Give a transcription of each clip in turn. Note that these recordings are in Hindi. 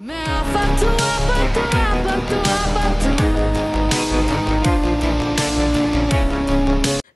मैं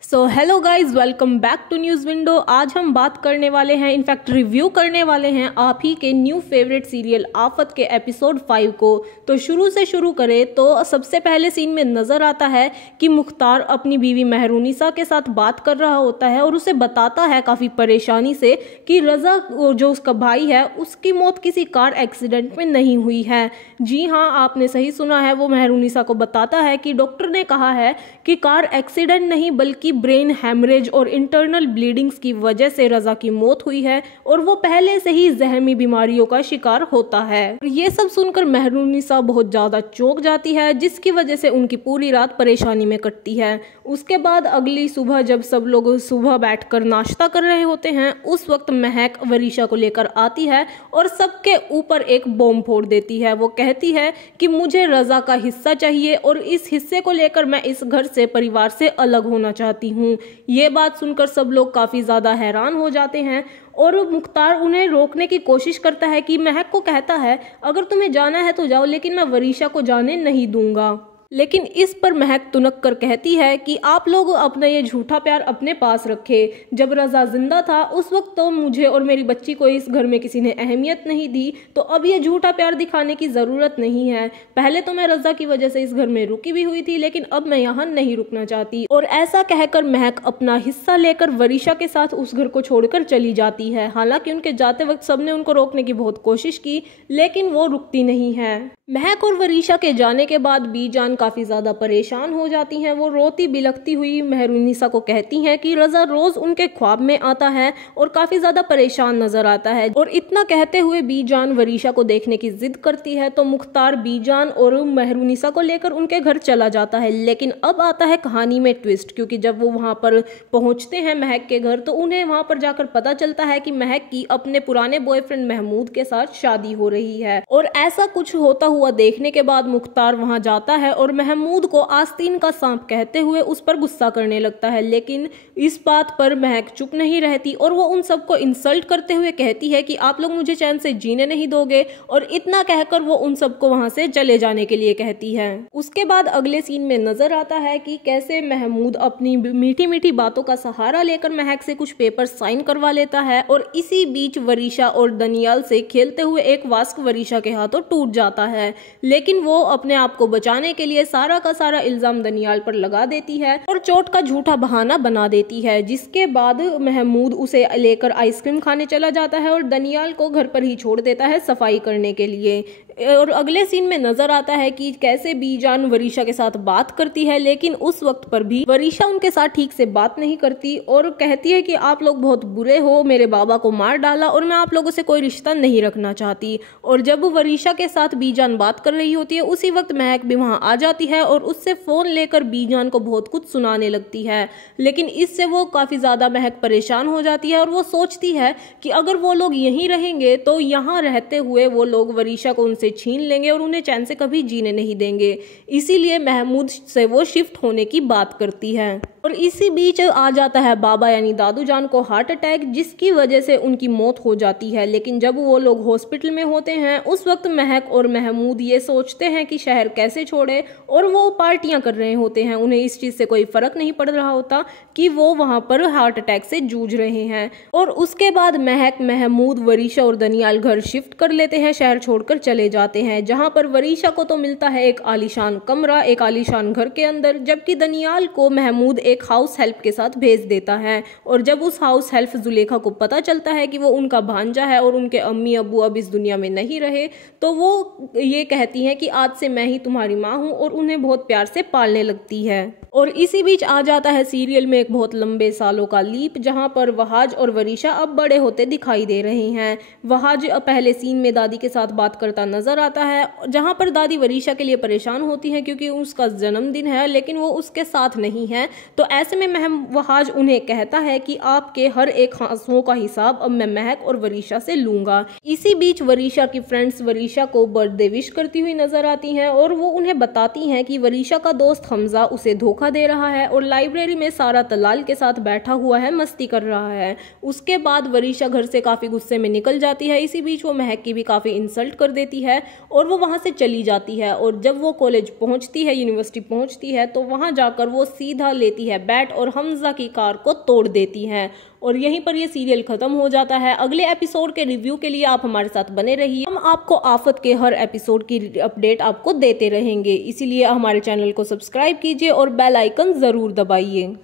सो hello guys, welcome back to news window. आज हम बात करने वाले हैं, इनफैक्ट रिव्यू करने वाले हैं आप ही के न्यू फेवरेट सीरियल आफत के एपिसोड 5 को। तो शुरू से शुरू करें तो सबसे पहले सीन में नजर आता है कि मुख्तार अपनी बीवी मेहरुनिसा के साथ बात कर रहा होता है और उसे बताता है काफ़ी परेशानी से कि रजा जो उसका भाई है उसकी मौत किसी कार एक्सीडेंट में नहीं हुई है। जी हाँ, आपने सही सुना है। वो मेहरुनिसा को बताता है कि डॉक्टर ने कहा है कि कार एक्सीडेंट नहीं बल्कि ब्रेन हैमरेज और इंटरनल ब्लीडिंग्स की वजह से रजा की मौत हुई है और वो पहले से ही जहमी बीमारियों का शिकार होता है। ये सब सुनकर मेहरुनिसा बहुत ज्यादा चौंक जाती है, जिसकी वजह से उनकी पूरी रात परेशानी में कटती है। उसके बाद अगली सुबह जब सब लोग सुबह बैठकर नाश्ता कर रहे होते हैं, उस वक्त महक वरीशा को लेकर आती है और सबके ऊपर एक बॉम्ब फोड़ देती है। वो कहती है कि मुझे रजा का हिस्सा चाहिए और इस हिस्से को लेकर मैं इस घर से, परिवार से अलग होना चाहती हूँ। ये बात सुनकर सब लोग काफी ज्यादा हैरान हो जाते हैं और मुख्तार उन्हें रोकने की कोशिश करता है कि महक को कहता है अगर तुम्हें जाना है तो जाओ, लेकिन मैं वरीशा को जाने नहीं दूंगा। लेकिन इस पर महक तुनक कर कहती है कि आप लोग अपना ये झूठा प्यार अपने पास रखे। जब रजा जिंदा था उस वक्त तो मुझे और मेरी बच्ची को इस घर में किसी ने अहमियत नहीं दी, तो अब ये झूठा प्यार दिखाने की जरूरत नहीं है। पहले तो मैं रजा की वजह से इस घर में रुकी भी हुई थी, लेकिन अब मैं यहाँ नहीं रुकना चाहती। और ऐसा कहकर महक अपना हिस्सा लेकर वरीशा के साथ उस घर को छोड़कर चली जाती है। हालांकि उनके जाते वक्त सबने उनको रोकने की बहुत कोशिश की, लेकिन वो रुकती नहीं है। महक और वरीशा के जाने के बाद बीजान काफी ज्यादा परेशान हो जाती हैं। वो रोती बिलखती हुई मेहरुनिसा को कहती हैं कि रजा रोज उनके ख्वाब में आता है और काफी ज्यादा परेशान नजर आता है। और इतना कहते हुए बीजान वरीशा को देखने की जिद करती है, तो मुख्तार बीजान और मेहरुनिसा को लेकर उनके घर चला जाता है। लेकिन अब आता है कहानी में ट्विस्ट, क्योंकि जब वो वहां पर पहुंचते हैं महक के घर, तो उन्हें वहां पर जाकर पता चलता है कि महक की अपने पुराने बॉयफ्रेंड महमूद के साथ शादी हो रही है। और ऐसा कुछ होता हुआ देखने के बाद मुख्तार वहां जाता है और महमूद को आस्तीन का सांप कहते हुए उस पर गुस्सा करने लगता है। लेकिन इस बात पर महक चुप नहीं रहती और वो उन सबको इंसल्ट करते हुए कहती है कि आप लोग मुझे चैन से जीने नहीं दोगे, और इतना कहकर वो उन सबको वहां से चले जाने के लिए कहती है। उसके बाद अगले सीन में नजर आता है कि कैसे महमूद अपनी मीठी मीठी बातों का सहारा लेकर महक से कुछ पेपर साइन करवा लेता है, और इसी बीच वरीशा और दनियाल से खेलते हुए एक वास्क वरीशा के हाथों टूट जाता है। लेकिन वो अपने आप को बचाने के लिए सारा का सारा इल्जाम दनियाल पर लगा देती है और चोट का झूठा बहाना बना देती है। जिसके बाद महमूद उसे लेकर आइसक्रीम खाने चला जाता है और दनियाल को घर पर ही छोड़ देता है सफाई करने के लिए। और अगले सीन में नजर आता है कि कैसे बीजान वरीशा के साथ बात करती है, लेकिन उस वक्त पर भी वरीशा उनके साथ ठीक से बात नहीं करती और कहती है कि आप लोग बहुत बुरे हो, मेरे बाबा को मार डाला और मैं आप लोगों से कोई रिश्ता नहीं रखना चाहती। और जब वरीशा के साथ बीजान बात कर रही होती है, उसी वक्त महक भी वहां आ जाती है और उससे फोन लेकर बीजान को बहुत कुछ सुनाने लगती है। लेकिन इससे वो काफी ज्यादा महक परेशान हो जाती है और वो सोचती है कि अगर वो लोग यहीं रहेंगे तो यहाँ रहते हुए वो लोग वरीशा को उनसे छीन लेंगे और उन्हें चैन से कभी जीने नहीं देंगे। इसीलिए महमूद से वो शिफ्ट होने की बात करती है। और इसी बीच आ जाता है बाबा यानी दादू जान को हार्ट अटैक, जिसकी वजह से उनकी मौत हो जाती है। लेकिन जब वो लोग हॉस्पिटल में होते हैं, उस वक्त महक और महमूद ये सोचते हैं कि शहर कैसे छोड़े, और वो पार्टियां कर रहे होते हैं। उन्हें इस चीज से कोई फर्क नहीं पड़ रहा होता कि वो वहां पर हार्ट अटैक से जूझ रहे हैं। और उसके बाद महक, महमूद, वरीशा और दनियाल घर शिफ्ट कर लेते हैं, शहर छोड़कर चले जाते हैं। जहां पर वरीशा को तो मिलता है एक आलीशान कमरा एक आलीशान घर के अंदर, जबकि दनियाल को महमूद एक हाउस हेल्प के साथ भेज देता है। और जब उस हाउस हेल्प जुलेखा को पता चलता है कि वो उनका भांजा है और उनके अम्मी अब्बू अब इस दुनिया में नहीं रहे, तो वो ये कहती है कि आज से मैं ही तुम्हारी माँ हूँ, और उन्हें बहुत प्यार से पालने लगती है। और इसी बीच आ जाता है सीरियल में एक बहुत लंबे सालों का लीप, जहां पर वहाज और वरीशा अब बड़े होते दिखाई दे रहे हैं। वहाज पहले सीन में दादी के साथ बात करता नजर आता है, जहां पर दादी वरीशा के लिए परेशान होती है क्योंकि उसका जन्मदिन है, लेकिन वो उसके साथ नहीं है। तो ऐसे में वहाज उन्हें कहता है कि आपके हर एक आंसुओं का हिसाब अब मैं महक और वरीशा से लूंगा। इसी बीच वरीशा की फ्रेंड्स वरीशा को बर्थडे विश करती हुई नजर आती हैं और वो उन्हें बताती हैं कि वरीशा का दोस्त हमजा उसे धोखा दे रहा है और लाइब्रेरी में सारा तलाल के साथ बैठा हुआ है, मस्ती कर रहा है। उसके बाद वरीशा घर से काफी गुस्से में निकल जाती है। इसी बीच वो महक की भी काफी इंसल्ट कर देती है। है और वो वहाँ से चली जाती है। और जब वो कॉलेज पहुँचती है, यूनिवर्सिटी पहुँचती है, तो वहाँ जाकर वो सीधा लेती है बैट और हमजा की कार को तोड़ देती है और यहीं पर ये सीरियल खत्म हो जाता है। अगले एपिसोड के रिव्यू के लिए आप हमारे साथ बने रहिए, हम आपको आफत के हर एपिसोड की अपडेट आपको देते रहेंगे, इसीलिए हमारे चैनल को सब्सक्राइब कीजिए और बेल आइकन जरूर दबाइए।